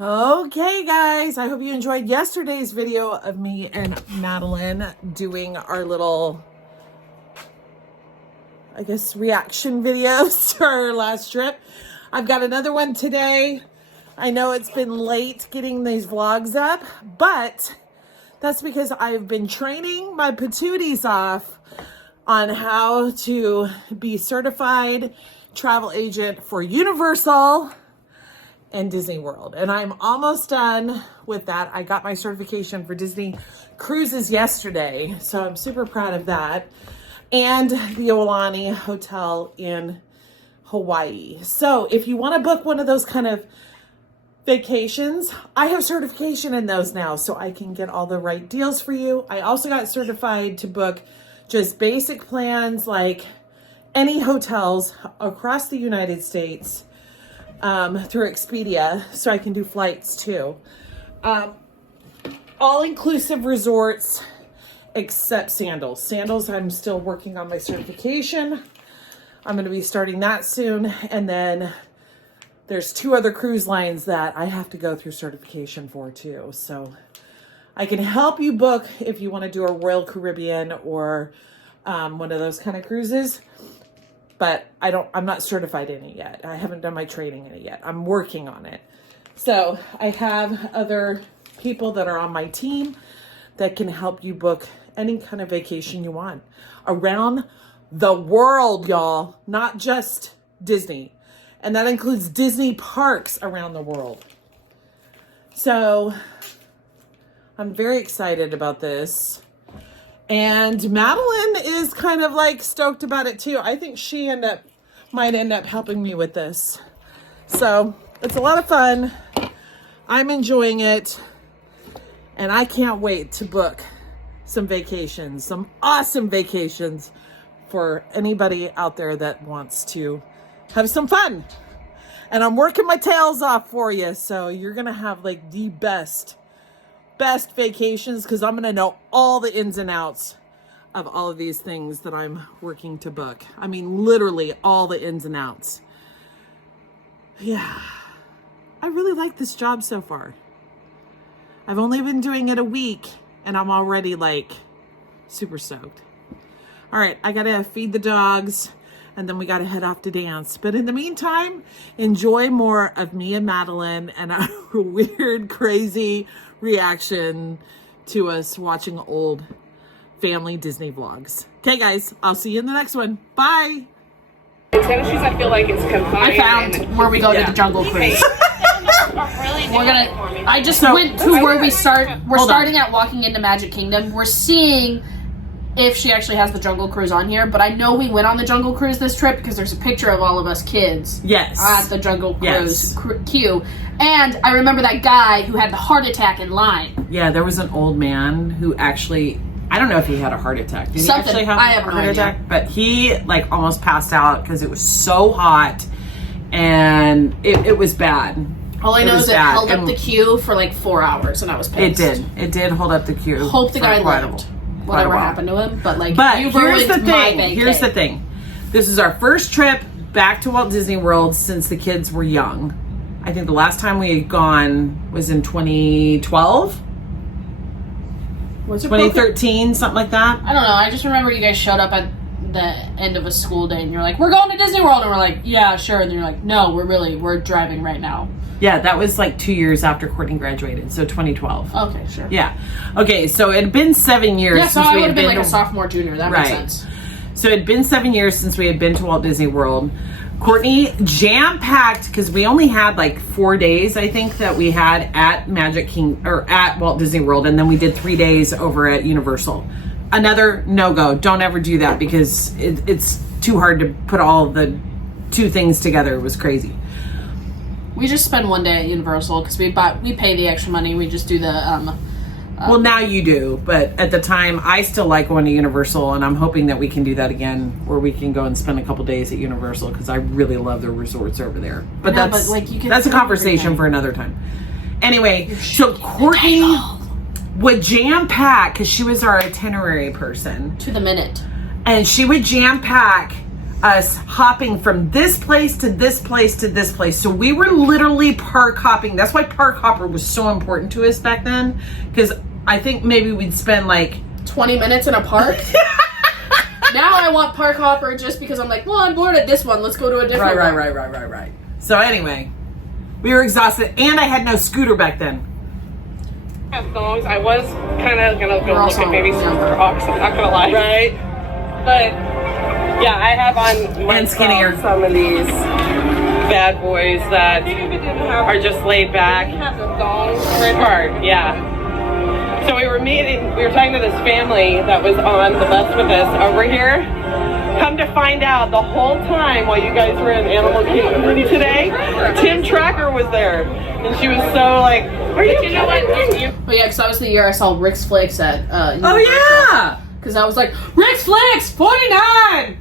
Okay, guys, I hope you enjoyed yesterday's video of me and Madeline doing our little, I guess, reaction videos to our last trip. I've got another one today. I know it's been late getting these vlogs up, but that's because I've been training my patooties off on how to be certified travel agent for Universal and Disney World. And I'm almost done with that. I got my certification for Disney cruises yesterday, so I'm super proud of that. And the Aulani Hotel in Hawaii. So if you want to book one of those kind of vacations, I have certification in those now, so I can get all the right deals for you. I also got certified to book just basic plans like any hotels across the United States through Expedia, so I can do flights too. All-inclusive resorts except sandals. Sandals, I'm still working on my certification. I'm going to be starting that soon. And then there's 2 other cruise lines that I have to go through certification for too. So I can help you book if you want to do a Royal Caribbean or one of those kind of cruises. But I'm not certified in it yet. I haven't done my training in it yet. I'm working on it. So I have other people that are on my team that can help you book any kind of vacation you want around the world, y'all, not just Disney. And that includes Disney parks around the world. So I'm very excited about this. And Madeline is kind of like stoked about it too. I think she might end up helping me with this. So it's a lot of fun. I'm enjoying it. And I can't wait to book some vacations, some awesome vacations for anybody out there that wants to have some fun. And I'm working my tails off for you. So you're going to have like the best vacations because I'm going to know all the ins and outs of all of these things that I'm working to book. I mean, literally all the ins and outs. Yeah, I really like this job so far. I've only been doing it a week and I'm already like super stoked. All right, I got to feed the dogs and then we got to head off to dance. But in the meantime, enjoy more of me and Madeline and our weird, crazy reaction to us watching old family Disney vlogs. Okay, guys, I'll see you in the next one. Bye. Tennis shoes, I feel like it's confined. I found where we go to the Jungle Cruise. I just went to where we start. We're starting at walking into Magic Kingdom. We're seeing if she actually has the Jungle Cruise on here, but I know we went on the Jungle Cruise this trip because there's a picture of all of us kids at the Jungle Cruise queue. And I remember that guy who had the heart attack in line. Yeah, there was an old man who actually, I don't know if he had a heart attack. Did he actually have a heart attack? But he like almost passed out because it was so hot and it was bad. All I know is it held up the queue for like 4 hours and I was pissed. It did hold up the queue. Hope the guy lived. Whatever happened to him, but here's the thing. This is our first trip back to Walt Disney World since the kids were young. I think the last time we had gone was in 2012. Was it 2013, something like that? I don't know. I just remember you guys showed up at the end of a school day and you're like, we're going to Disney World. And we're like, yeah, sure. And you're like, no, we're driving right now. Yeah, that was like 2 years after Courtney graduated, so 2012. Okay, sure. Yeah. Okay, so it had been 7 years since we had been like a sophomore, junior. That makes sense. So it had been 7 years since we had been to Walt Disney World. Courtney jam-packed, because we only had like 4 days, I think, that we had at at Walt Disney World, and then we did 3 days over at Universal. Another no-go. Don't ever do that because it's too hard to put all the 2 things together. It was crazy. We just spend 1 day at Universal because we pay the extra money. We just do the well, now you do, but at the time, I still like going to Universal, and I'm hoping that we can do that again, where we can go and spend a couple days at Universal because I really love the resorts over there. But that's a conversation for another time. Anyway, so Courtney would jam pack because she was our itinerary person to the minute, and she would jam pack us hopping from this place to this place to this place. So we were literally park hopping. That's why park hopper was so important to us back then, because I think maybe we'd spend like 20 minutes in a park. Now I want park hopper just because I'm like, well, I'm bored at this one. Let's go to a different one. Right. So anyway, we were exhausted, and I had no scooter back then. Songs. I was kind of gonna go We're look at also maybe some younger. Crocs. I'm not gonna lie. Right. But yeah, I have on my And skinnier. phone some of these bad boys that are just laid back. Very hard, yeah. So we were talking to this family that was on the bus with us over here. Come to find out, the whole time while you guys were in Animal Kingdom today, Tim Tracker was there. And she was so like, are you know what? Oh yeah, because that was the year I saw Rick's Flakes at Oh yeah. Because I was like, Rick's Flakes, 49!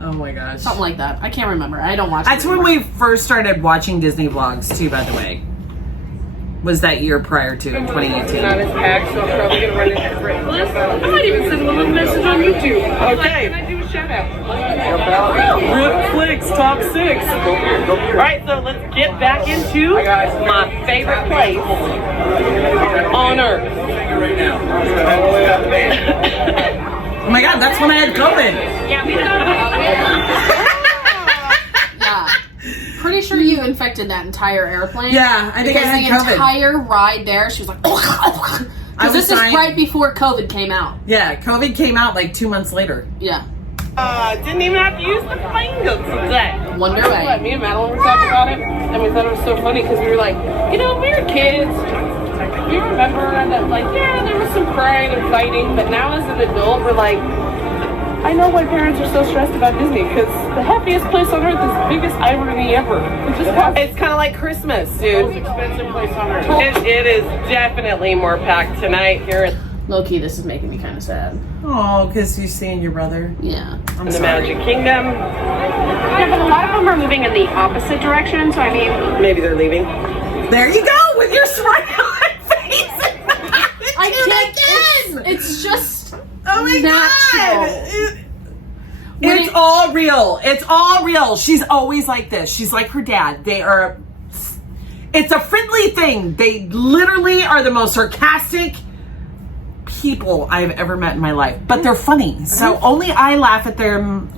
Oh my gosh. Something like that. I can't remember. I don't watch That's it when anymore. we first started watching Disney vlogs too, by the way. Was that year prior to in 2018. Not as packed, so I'm probably gonna run into Rick. I might even send him a little message on YouTube. Okay. Can I do a shout out? Rick Flicks top 6. Alright, so let's get back into my favorite place on earth. Oh my god, that's when I had COVID. Yeah, we know. Yeah. Pretty sure you infected that entire airplane. Yeah, I think I because had the COVID. entire ride there, she was like, because was this dying. is right before COVID came out. Yeah, COVID came out like 2 months later. Yeah. Didn't even have to use the fingers today. Wonder What, Way. me and Madeline were talking about it, and we thought it was so funny because we were like, you know, we were kids. We remember that, like, yeah, there was some crying and fighting, but now as an adult, we're like, I know why parents are so stressed about Disney, because the happiest place on earth is the biggest irony ever. It's kind of like Christmas, dude. Most expensive place on earth. It is definitely more packed tonight here Low key, this is making me kind of sad. Oh, because you're seeing your brother. Yeah. I'm in the sorry. Magic Kingdom. Yeah, but a lot of them are moving in the opposite direction, so I mean... Maybe they're leaving. There you go with your smiling face. I can't. It's just Oh my natural. god. It's all real. It's all real. She's always like this. She's like her dad. It's a friendly thing. They literally are the most sarcastic people I've ever met in my life. But they're funny. So only I laugh at them.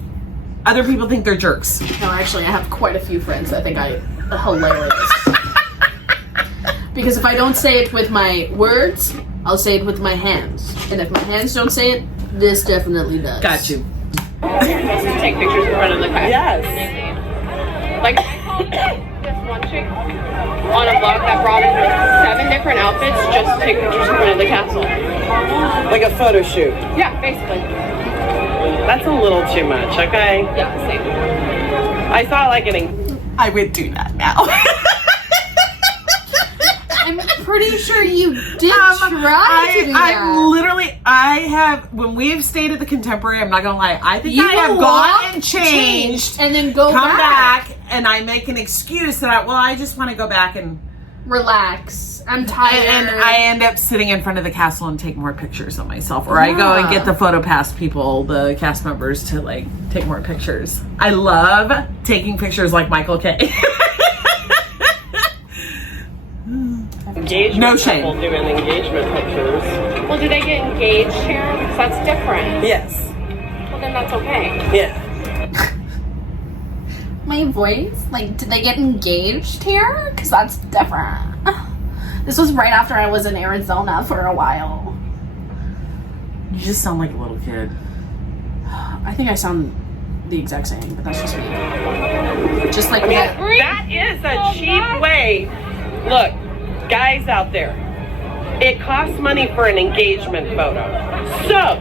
Other people think they're jerks. No, actually, I have quite a few friends that think I'm hilarious. Because if I don't say it with my words, I'll say it with my hands. And if my hands don't say it, this definitely does. Got you. Take pictures in front of the car. Yes. Like, this one chick on a vlog that brought in 7 different outfits just to take pictures in front of the castle. Like a photo shoot. Yeah, basically. That's a little too much, okay? Yeah, same. I saw like an... I would do that now. I'm pretty sure you did try to do that. I have, when we've stayed at the Contemporary, I'm not gonna lie, I think You I have walk, gone and changed, and then go come back. back, and I make an excuse that I just want to go back and Relax. I'm tired. and I end up sitting in front of the castle and take more pictures of myself, or I go and get the photo pass people, the cast members, to like take more pictures. I love taking pictures like Michael K. Engagement No shame. couple doing engagement pictures. Well, do they get engaged here? Because that's different. Yes. Well, then that's okay. Yeah. My voice? Like, did they get engaged here? Because that's different. This was right after I was in Arizona for a while. You just sound like a little kid. I think I sound the exact same, but that's just me. Just like I mean, that. that is a cheap way. Look, guys out there, it costs money for an engagement photo. So,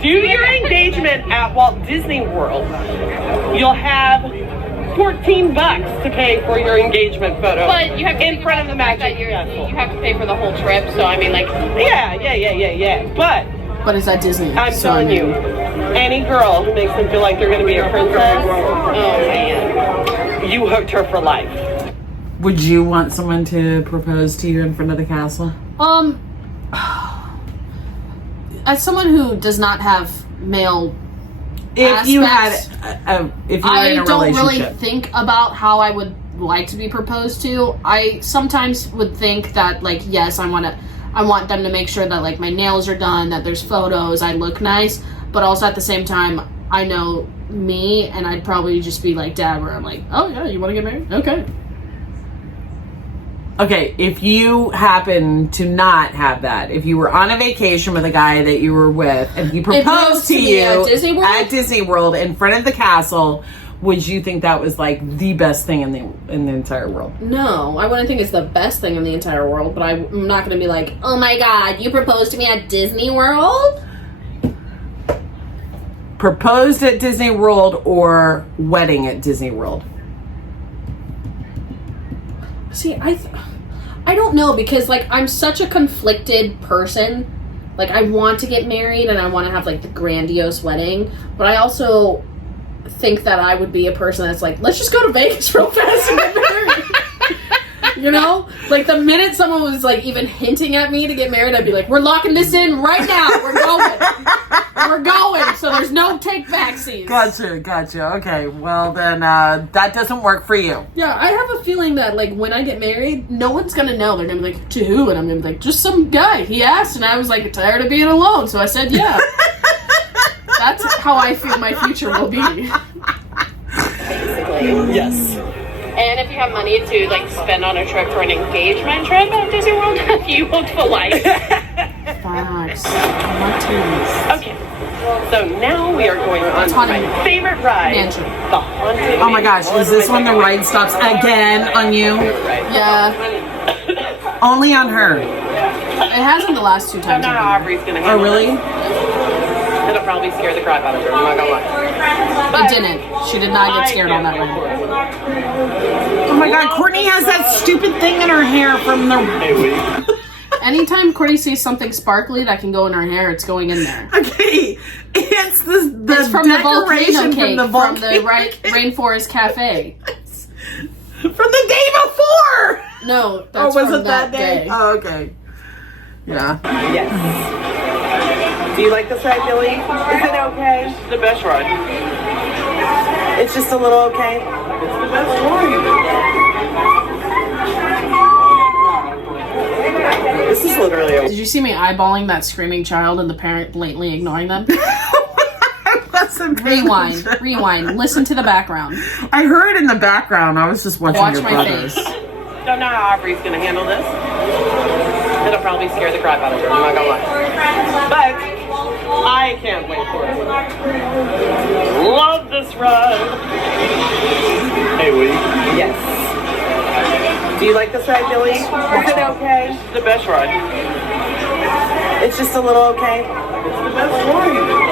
do your engagement at Walt Disney World. You'll have $14 to pay for your engagement photo. But you have to in front of the Magic you Castle. have to pay for the whole trip, so I mean, like... Yeah. But it's at Disney. I'm so telling you, any girl who makes them feel like they're going to be a princess, oh man, you hooked her for life. Would you want someone to propose to you in front of the castle? As someone who does not have male if you had, if you were in a I don't really relationship. think about how I would like to be proposed to. I sometimes would think that, like, yes, I want them to make sure that, like, my nails are done, that there's photos, I look nice, but also at the same time, I know me, and I'd probably just be like Dad, where I'm like, oh yeah, you want to get married? Okay. Okay, if you happen to not have that, if you were on a vacation with a guy that you were with and he proposed to you at Disney World in front of the castle, would you think that was like the best thing in the entire world? No, I wouldn't think it's the best thing in the entire world, but I'm not going to be like, oh my God, you proposed to me at Disney World? Proposed at Disney World or wedding at Disney World? See, I don't know, because, like, I'm such a conflicted person. Like, I want to get married and I want to have, like, the grandiose wedding, but I also think that I would be a person that's like, let's just go to Vegas real fast and get married. You know? Like, the minute someone was, like, even hinting at me to get married, I'd be like, we're locking this in right now. We're going. We're going. So there's no take backsies. Gotcha. Okay, well then that doesn't work for you. Yeah, I have a feeling that, like, when I get married, no one's gonna know. They're gonna be like, to who? And I'm gonna be like, just some guy. He asked, and I was like, tired of being alone, so I said yeah. That's how I feel my future will be. Basically. Yes. And if you have money to, like, spend on a trip for an engagement trip at Disney World, you booked for life. Facts. Okay. So now we are going on to my favorite ride. Mansion. The Haunted Oh my gosh, is this when the ride stops again on you? Yeah. Only on her. It hasn't the last two I times. don't know how Aubrey's gonna Oh, handle really? it. It'll probably scare the crap out of her, I'm not gonna lie. It didn't. She did not get scared on that ride. Oh my god, Courtney has that stupid thing in her hair from the... Anytime Courtney sees something sparkly that can go in her hair, it's going in there. Okay, it's the It's from the volcano decoration cake from the Rainforest Cafe. From the day before! No, that's was from it that day? Oh, okay. Yeah. Yes. Do you like this ride, Billy? Is it okay? It's the best ride. It's just a little okay? It's the best ride. This is literally Did you see me eyeballing that screaming child and the parent blatantly ignoring them? Rewind. Listen to the background. I heard in the background. I was just watching Watch your my brothers. face. Don't know how Aubrey's gonna handle this. It'll probably scare the crap out of her, I'm not gonna lie. But I can't wait for it. Love this ride. Hey, Lee. Yes. Do you like this ride, Billy? Is it okay? It's the best ride. It's just a little okay? It's the best ride.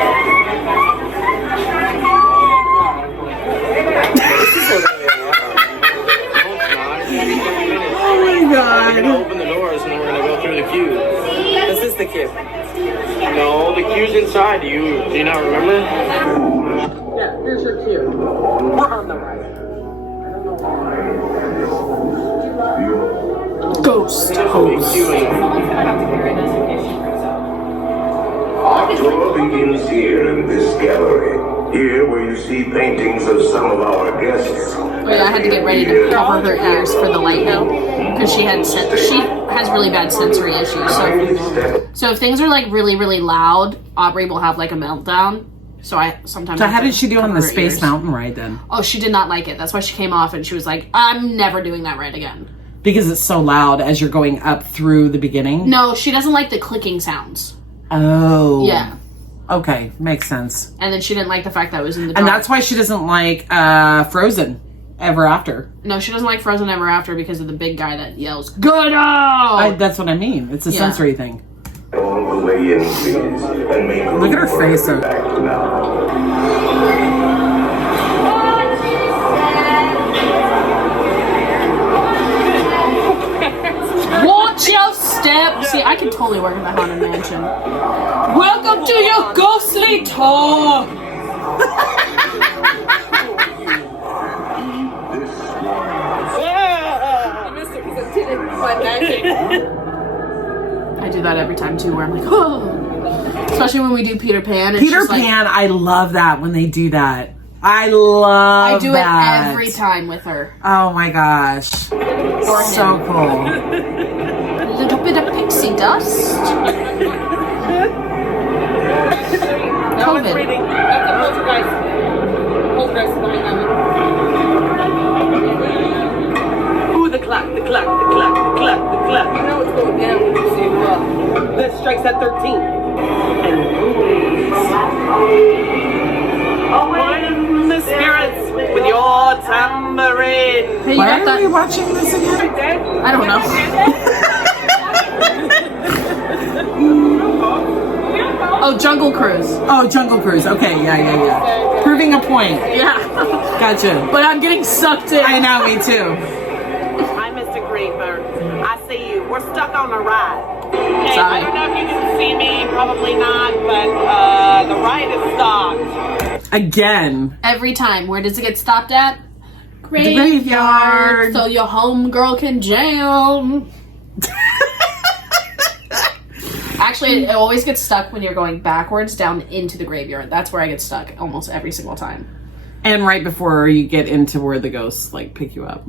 This is literally Oh my god. We're gonna open the doors and then we're gonna go through the queue. This is the queue. No, the queue's inside. Do you not remember? Yeah, here's your queue. We're on the ride. Ghost. Our tour begins here in this gallery. Here where you see paintings of some of our guests. Oh yeah, I had to get ready to cover her ears for the light now because she has really bad sensory issues. So if things are like really, really loud, Aubrey will have like a meltdown. So I sometimes. So how did she do on the cover her Space ears. Mountain ride then? Oh, she did not like it. That's why she came off and she was like, "I'm never doing that ride again." Because it's so loud as you're going up through the beginning? No, she doesn't like the clicking sounds. Oh. Yeah. Okay, makes sense. And then she didn't like the fact that it was in the dark. And that's why she doesn't like Frozen Ever After. No, she doesn't like Frozen Ever After because of the big guy that yells, "Good-o!" That's what I mean. It's a sensory thing. All the way in, please, and make Look at her face. back now. Watch your step! See, I can totally work in the Haunted Mansion. Welcome to your ghostly tour! I do that every time too, where I'm like, oh. Especially when we do Peter Pan. It's Peter just like, Pan, I love that when they do that. I love I do that. it every time with her. Oh my gosh. Or So him. cool. A little bit of pixie dust. No one's reading. That's a poltergeist. Poltergeist is behind that one. Ooh, the clock, the clock, the clock, the clock, the clock. You know it's going down when you see the clock. This strikes at 13. And join the spirits with your tambourine. Hey, you Why got are we that? watching this again? I don't know. Oh, Jungle Cruise. Oh, Jungle Cruise. Okay, yeah. Proving a point. Yeah. Gotcha. But I'm getting sucked in. I know, me too. Hi, Mr. Greenberg. I see you. We're stuck on a ride. Hey, Sorry. I don't know if you can see me. Probably not, but the ride is stopped. Again. Every time. Where does it get stopped at? Graveyard. So your homegirl can jam. Actually, it always gets stuck when you're going backwards down into the graveyard. That's where I get stuck almost every single time. And right before you get into where the ghosts like pick you up.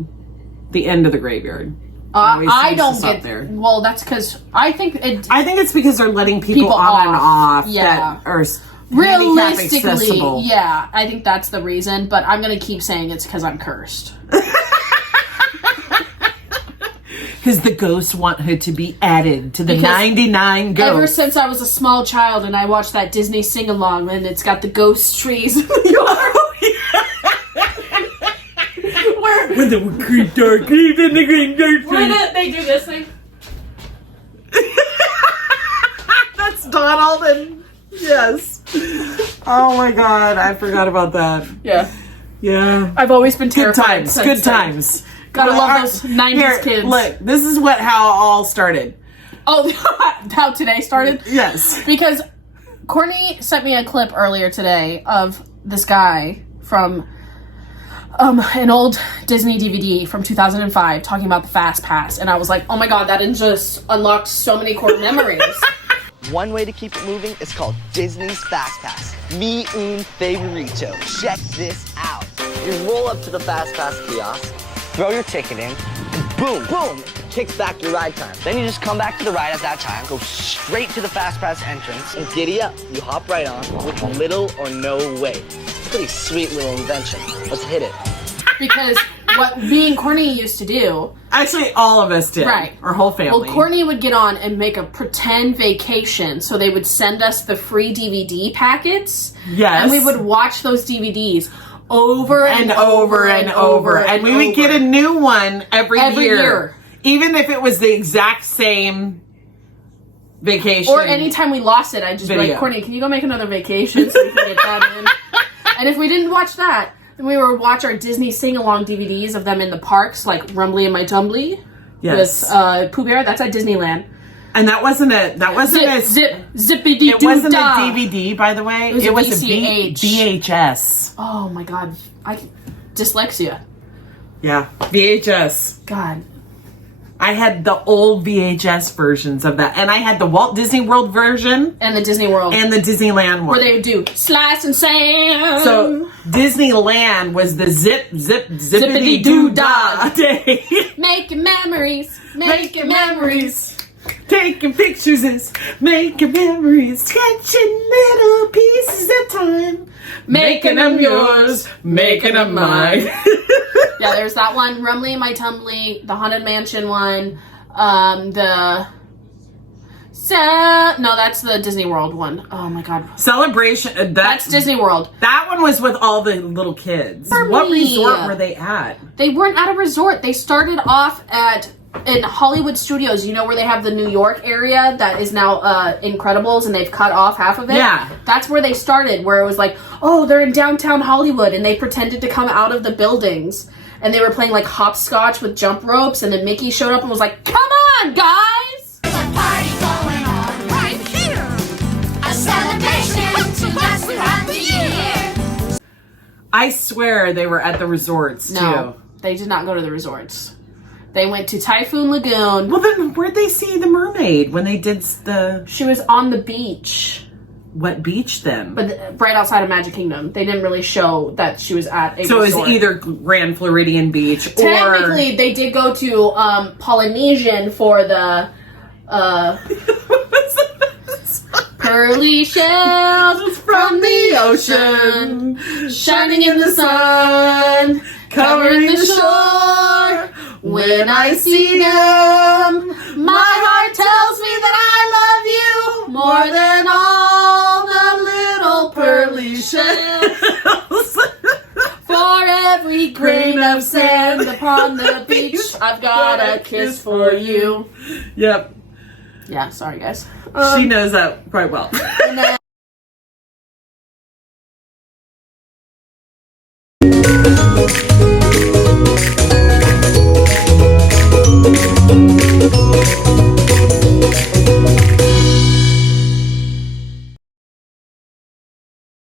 The end of the graveyard. Always I seems to don't stop get there. Well, that's because I think it. I think it's because they're letting people on and off Yeah. that are handicap Realistically, accessible. yeah, I think that's the reason. But I'm gonna keep saying it's because I'm cursed. Because the ghosts want her to be added to the Because 99 ghosts. Ever since I was a small child and I watched that Disney sing along, and it's got the ghost trees in the yard. When the creep dark, creep in the green dark When they do this thing. That's Donald and yes. Oh my god, I forgot about that. Yeah. Yeah. I've always been Good terrified. times. since Good then. times. Gotta Well, love those 90s kids. Look, this is how it all started. Oh, how today started? Yes. Because Courtney sent me a clip earlier today of this guy from an old Disney DVD from 2005 talking about the Fast Pass, and I was like, oh my god, that just unlocked so many core memories. One way to keep it moving is called Disney's Fast Pass. Mi un favorito. Check this out. You roll up to the Fast Pass kiosk, throw your ticket in, and boom, boom, it kicks back your ride time. Then you just come back to the ride at that time, go straight to the Fast Pass entrance, and giddy up. You hop right on with little or no wait. Pretty sweet little invention. Let's hit it. Because what me and Courtney used to do, Actually, all of us did. Right. Our whole family. well, Courtney would get on and make a pretend vacation, so they would send us the free DVD packets, Yes. and we would watch those DVDs over and over and over. And we would get a new one every year. Even if it was the exact same vacation. Or anytime we lost it, I'd just be Video. like, Courtney, can you go make another vacation so we can get that in? And if we didn't watch that, then we would watch our Disney sing-along DVDs of them in the parks, like Rumbly and My Tumbly Yes. with Pooh Bear. That's at Disneyland. And that wasn't a Zippity it wasn't a doo-dah. DVD, by the way. It was a a VCH. VHS. Oh my god. Dyslexia. Yeah. VHS. God. I had the old VHS versions of that. And I had the Walt Disney World version And the Disney World. and the Disneyland one. where they would do Slice and Sam. So Disneyland was the zippity doo dah day. Making memories. Making memories. Taking pictures is making memories, sketching little pieces at time, making them yours, making them mine. Yeah, there's that one, Rumley and My Tumbly, the Haunted Mansion one, no, that's the Disney World one. Oh my god. Celebration. That's Disney World. That one was with all the little kids. For What me. resort were they at? They weren't at a resort. They started off in Hollywood Studios, you know, where they have the New York area that is now Incredibles, and they've cut off half of it. Yeah. That's where they started, where it was like, oh, they're in downtown Hollywood, and they pretended to come out of the buildings, and they were playing like hopscotch with jump ropes, and then Mickey showed up and was like, come on, guys! There's a party going on right here. A celebration to last throughout the year. I swear they were at the resorts No, too. they did not go to the resorts. They went to Typhoon Lagoon. Well, then where'd they see the mermaid when they did the? She was on the beach. what beach then? But right outside of Magic Kingdom, they didn't really show that she was at a So it was resort. either Grand Floridian Beach or... Technically, they did go to Polynesian for the pearly shells from the ocean, shining in the sun, covering the shore. When I see them, my heart tells me that I love you more than all the little pearly shells. For every grain of sand upon the beach, I've got a kiss for you. Yep. Yeah, sorry guys. She knows that quite well. And then